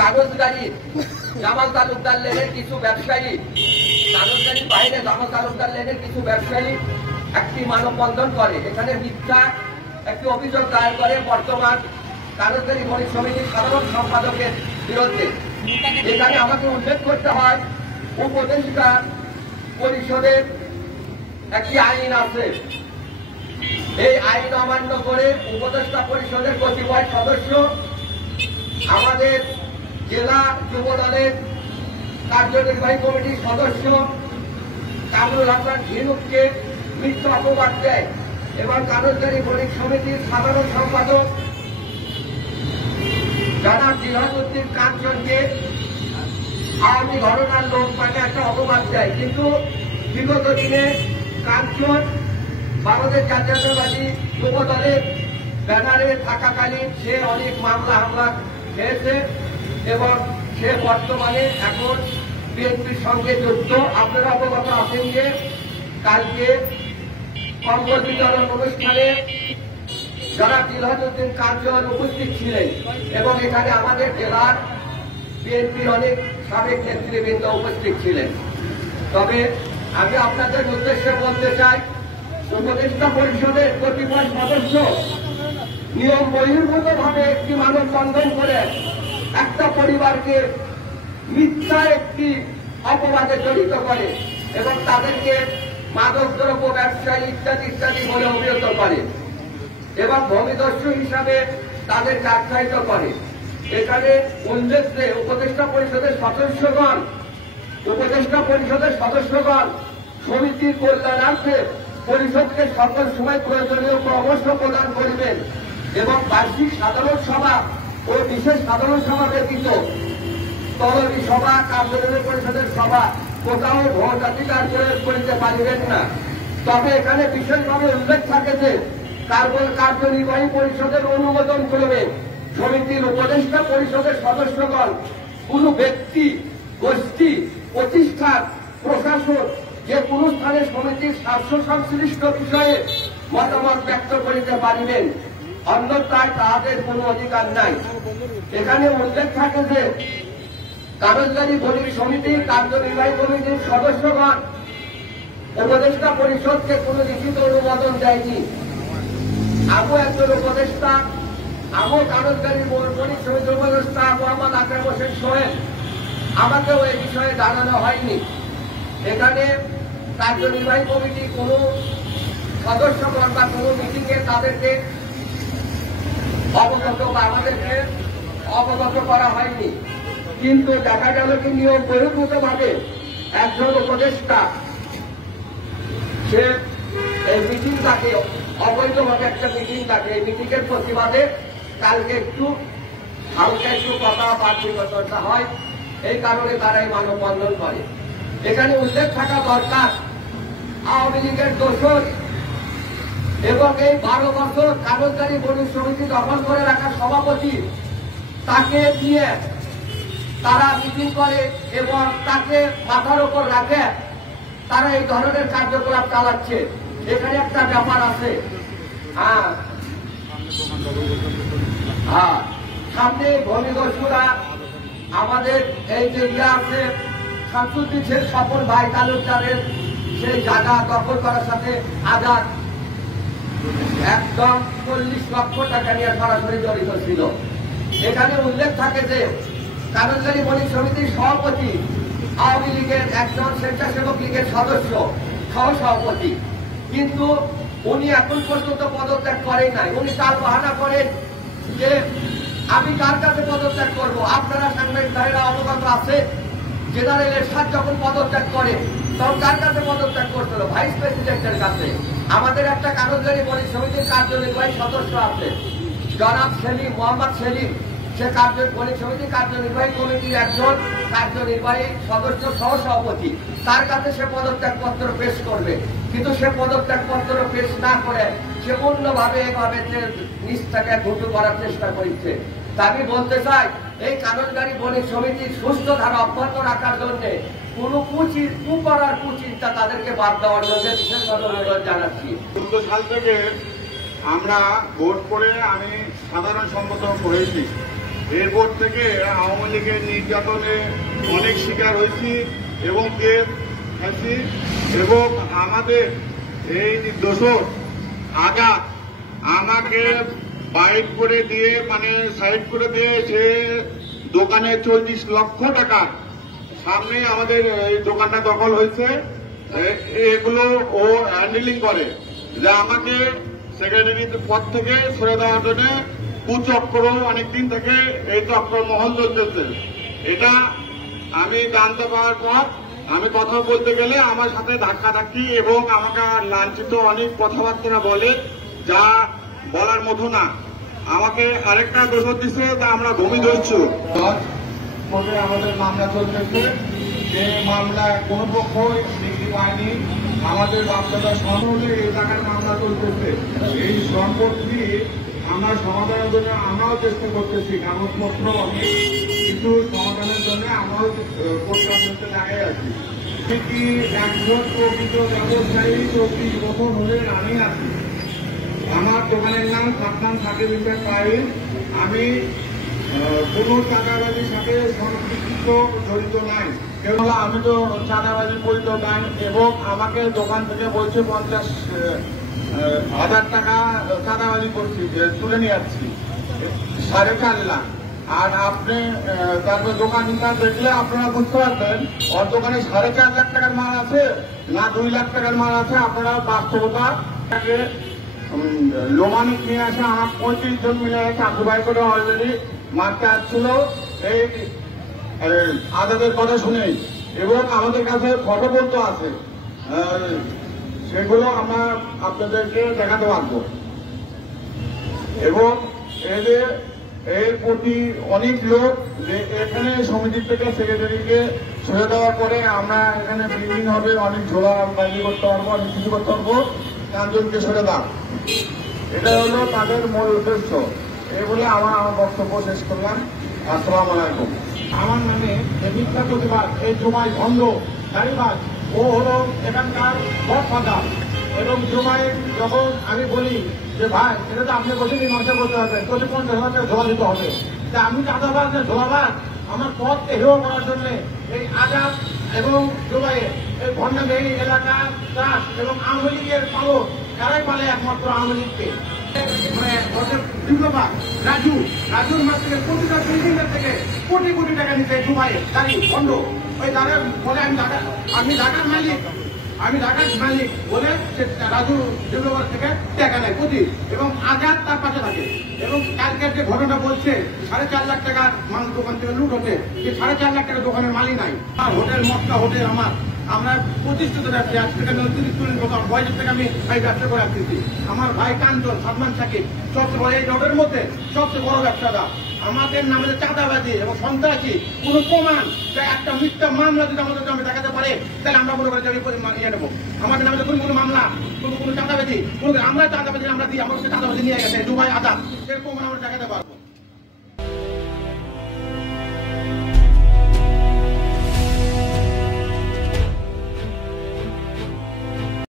কাগজ গাড়ি জামাল তালুকদার লেনের কিছু ব্যবসায়ী, কাগজ গাড়ির বাইরে জামাল তালুকদার লেনের কিছু ব্যবসায়ী একটি মানববন্ধন করে। এখানে মিথ্যা একটি অভিযোগ দায়ের করে বর্তমান কাগজগাড়ি বণিক সমিতির সাধারণ সম্পাদকের বিরুদ্ধে। এখানে আমাকে উল্লেখ করতে হয়, উপদেষ্টা পরিষদের একটি আইন আছে। এই আইন অমান্য করে উপদেষ্টা পরিষদের কতিপয় সদস্য আমাদের জেলা যুব দলের কার্যনির্বাহী কমিটির সদস্য কামরুল হাসান ঝিনুককে মিথ্যা অপবাদ দেয় এবং কাগজগাড়ি বণিক সমিতির সাধারণ সম্পাদক জনাব জিহাদুদ্দিন কাঞ্চনকে আওয়ামী ঘটনার লোক মানে একটা অপবাদ দেয়। কিন্তু বিগত দিনে কাঞ্চন বাংলাদেশ জাতীয়তাবাদী যুব দলের ব্যানারে থাকাকালীন সে অনেক মামলা হামলা খেয়েছে এবং সে বর্তমানে এখন বিএনপির সঙ্গে যুক্ত। আপনারা অবগত আছেন যে কালকে কম্বল বিতরণ অনুষ্ঠানে জনাব জিহাদুদ্দিন কাঞ্চন উপস্থিত ছিলেন এবং এখানে আমাদের জেলার বিএনপির অনেক সাবেক নেতৃবৃন্দ উপস্থিত ছিলেন। তবে আমি আপনাদের উদ্দেশ্যে বলতে চাই, উপদেষ্টা পরিষদের কতিপয় সদস্য নিয়ম বহির্ভূতভাবে একটি মানববন্ধন করে একটা পরিবারকে মিথ্যা একটি অপবাদে জড়িত করে এবং তাদেরকে মাদকদ্রব্য ব্যবসায়ী ইত্যাদি ইত্যাদি বলে অভিহিত করে এবং ভূমিদস্যু হিসাবে তাদেরকে আখ্যায়িত করে। এখানে উল্লেখ যে উপদেষ্টা পরিষদের সদস্যগণ সমিতির কল্যাণার্থে পরিষদকে সকল সময় প্রয়োজনীয় পরামর্শ প্রদান করবেন এবং বার্ষিক সাধারণ সভা ও বিশেষ সাধারণ সভা ব্যতীত তরফি সভা, কার্যনির্বাহী পরিষদের সভা কোথাও ভোটাধিকার প্রয়োগ করিতে পারিবেন না। তবে এখানে বিশেষভাবে উল্লেখ থাকে যে কার্যনির্বাহী পরিষদের অনুমোদন ক্রমে সমিতির উপদেষ্টা পরিষদের সদস্যগণ কোন ব্যক্তি, গোষ্ঠী, প্রতিষ্ঠান, প্রশাসন যে কোন স্থানে সমিতির স্বার্থ সংশ্লিষ্ট বিষয়ে মতামত ব্যক্ত করিতে পারিবেন, অন্যথায় তাহাদের কোন অধিকার নাই। এখানে উল্লেখ থাকে যে কাগজগাড়ি বণিক সমিতির কার্যনির্বাহী কমিটির সদস্যগণ উপদেষ্টা পরিষদকে কোন লিখিত অনুমোদন দেয়নি। আবু একজন উপদেষ্টা, আবু কাগজগাড়ি বণিক সমিতির উপদেষ্টা মোহাম্মদ আকরাম হোসেন সোহেল, আমাকেও এই বিষয়ে জানানো হয়নি। এখানে কার্যনির্বাহী কমিটি কোন সদস্যগণ বা কোন মিটিংয়ে তাদেরকে অবগত বা আমাদেরকে অবগত করা হয়নি। কিন্তু দেখা গেল কি নিয়ম বহির্ভূতভাবে একজন উপদেষ্টা সে এই মিটিং থাকে, অবৈধভাবে একটা মিটিং থাকে, এই মিটিংয়ের প্রতিবাদে কালকে একটু হালকা একটু কথা বাহ্যিকতা হয়, এই কারণে তারা এই মানববন্ধন করে। এখানে উল্লেখ থাকা দরকার, আওয়ামী লীগের দোষর এবং এই 12 বছর কাগজগাড়ি বণিক সমিতি দখল করে রাখা সভাপতি, তাকে দিয়ে তারা মিটিং করে এবং তাকে মাথার উপর রাখে তারা এই ধরনের কার্যকলাপ চালাচ্ছে। এখানে একটা ব্যাপার আছে, সামনে ভূমিদস্যুরা আমাদের এই যে ইয়ে আছে শামসুদ্দিন শেখ স্বপন ভাই তালুকদারের সেই জায়গা দখল করার সাথে আজাদ একদম 40 লক্ষ টাকা নিয়ে সরাসরি জড়িত ছিল। এখানে উল্লেখ থাকে যে কাগজগাড়ি বণিক সমিতির সভাপতি আওয়ামী লীগের একজন স্বেচ্ছাসেবক লীগের সদস্য, সহ সভাপতি, কিন্তু উনি এখন পর্যন্ত পদত্যাগ করেন নাই। উনি তার বাহানা করেন যে আমি কার কাছে পদত্যাগ করব। আপনারা সাংবাদিক ভাইরা অবগত আছে, জেনারেল এরশাদ যখন পদত্যাগ করে তখন কার কাছে পদত্যাগ করছিল? ভাইস প্রেসিডেন্টের কাছে। আমাদের একটা কাগজগাড়ি বণিক সমিতির কার্যনির্বাহী সদস্য আছে জনাব সেলিম, মোহাম্মদ সেলিম, সে বণিক সমিতির কার্যনির্বাহী কমিটির একজন কার্যনির্বাহী সদস্য, সহ সভাপতি। তার কাছে সে পদত্যাগপত্র পেশ করবে, কিন্তু সে পদত্যাগপত্র পেশ না করে সে অন্যভাবে এভাবে নিষ্ঠাকে ধুটু করার চেষ্টা করছে। আমি বলতে চাই, এই কাগজগাড়ি বণিক সমিতির সুস্থ ধারা অব্যাহত রাখার জন্য কোন কুচিন্তা তাদেরকে বাদ দেওয়ার জন্য বিশেষভাবে অনুরোধ জানাচ্ছি। 14 সাল থেকে আমরা ভোট করে আমি সাধারণ সম্পাদক হয়েছি এরপর থেকে আওয়ামী লীগের নির্যাতনে অনেক শিকার হয়েছি এবং কেস খাইছি এবং আমাদের এই দোষর আঘাত আমাকে বাইক করে দিয়ে সাইড করে দিয়ে সে দোকানে 40 লক্ষ টাকা সামনে আমাদের এই দোকানটা দখল হয়েছে। এগুলো ও হ্যান্ডেলিং করে, যে আমাকে সেক্রেটারি পদ থেকে সরে দেওয়ার জন্য কুচক্র অনেকদিন থেকে এই চক্র মহল চলতেছে। এটা আমি জানতে পাওয়ার পর আমি কথা বলতে গেলে আমার সাথে ধাক্কাধাক্কি এবং আমাকে লাঞ্ছিত অনেক কথাবার্তা বলে, যা বলার মতো না। আমাকে আরেকটা দোষ দিচ্ছে, তা আমরা ভূমি ধরছি আমাদের মামলা চলতেছে। যে মামলা কোন পক্ষ ডিগ্রি পায়নি, আমাদের বাচ্চাটা সনদে এই টাকার মামলা চলতেছে। এই সম্পত্তি আমরা সমাধানের জন্য আমরাও চেষ্টা করতেছি, কাগজপত্র অনেক কিছু সমাধানের জন্য আমরাও প্রত্যাশা লাগাই আছি। কি একজন প্রকৃত ব্যবসায়ী 24 বছর হলে আমি আছি। আমার দোকানের নাম সাতনাম সার্টিফিকেট ফাইল। আমি কোন চাঁদাবাজির সাথে সম্পৃক্ত জড়িত নাই। কেবল আমি তো চাঁদাবাজি করিত নাই এবং আমাকে দোকান থেকে বলছে 50,000 টাকা চাঁদাবাজি করছি, তুলে নিয়ে যাচ্ছি 4.5 লাখ। আর আপনি তারপরে দোকানটা দেখলে আপনারা বুঝতে পারবেন ওর দোকানে 4.5 লাখ টাকার মাল আছে না 2 লাখ টাকার মাল আছে। আপনারা বাস্তবতা লোমানিক নিয়ে আসে আমার 35 জন মিলে চাকরি বাই করে অলরেডি মারতে আসছিল এই আজাদের কথা শুনেই, এবং আমাদের কাছে ফটোবন্ধ আছে, সেগুলো আমরা আপনাদেরকে দেখাতে পারবো। এবং এর প্রতি অনেক লোক যে এখানে সমিতির থেকে সেক্রেটারিকে ছেড়ে দেওয়ার পরে আমরা এখানে ব্রিফিং হবে, অনেক ঝোলা বাইরে করতে পারবো, অনেক কিছু করতে পারবো। 5 জনকে ছেড়ে দাও, এটা হলো তাদের মূল উদ্দেশ্য। এই বলে আমার বক্তব্য শেষ করলাম। আসসালামু আলাইকুম। আমার নামে মিথ্যা প্রতিবাদ, এই জুমাই ভণ্ড গাড়িবাজ, ও হলো এখানকার গডফাদার। এবং জুমাই যখন আমি বলি যে ভাই এটা তো আপনি বলছেন এই মাসে বলতে হবে, প্রতি 50,000 টাকা ঝোলা দিতে হবে, তা আমি চাঁদাবাজ না ঝোলাবাজ, আমার পথকে হেয় করার জন্য এই আজাদ এবং জুমাই এই ভণ্ডামে এই এলাকার চাষ এবং আওয়ামী লীগের পালক, এরাই পালে একমাত্র আওয়ামী লীগকে। রাজুর মাঠ থেকে প্রতিটা বিল্ডিংয়ের থেকে কোটি কোটি টাকা নিতে দুবাইয়ে গাড়ি বন্ধ। ওই দাদার বলে আমি ঢাকার মালিক বলে রাজু ডেভেলপার থেকে টাকা নেয় প্রতি, এবং আজাদ তার পাশে থাকে। এবং কালকের যে ঘটনা বলছে 4.5 লাখ টাকার মাল দোকান থেকে লুট হচ্ছে, যে 4.5 লাখ টাকা দোকানের মালই নাই। আর হোটেল মক্কা হোটেল আমরা প্রতিষ্ঠিত ব্যবসায়ী। আজ থেকে আমি 30-40 বছর বয়সের থেকে আমি ব্যবসা করে আসতেছি। আমার ভাই কাঞ্চন সালমান সাকিব সবচেয়ে বড় এই রোডের মধ্যে সবচেয়ে বড় ব্যবসাদার। আমাদের নামে চাঁদাবাজি এবং সন্ত্রাসী কোন প্রমাণ, একটা মিথ্যা মামলা যদি আমাদের নামে দেখাতে পারে, তাহলে আমরা মনে করি ইয়ে নেবো। আমাদের নামে কোনো মামলা, কোনো চাঁদাবাজি, আমরা চাঁদাবাজি আমরা দিই, আমাদের চাঁদাবাজি নিয়ে গেছে দুবাই আজাদ, এরকম আমরা দেখাতে পারবো।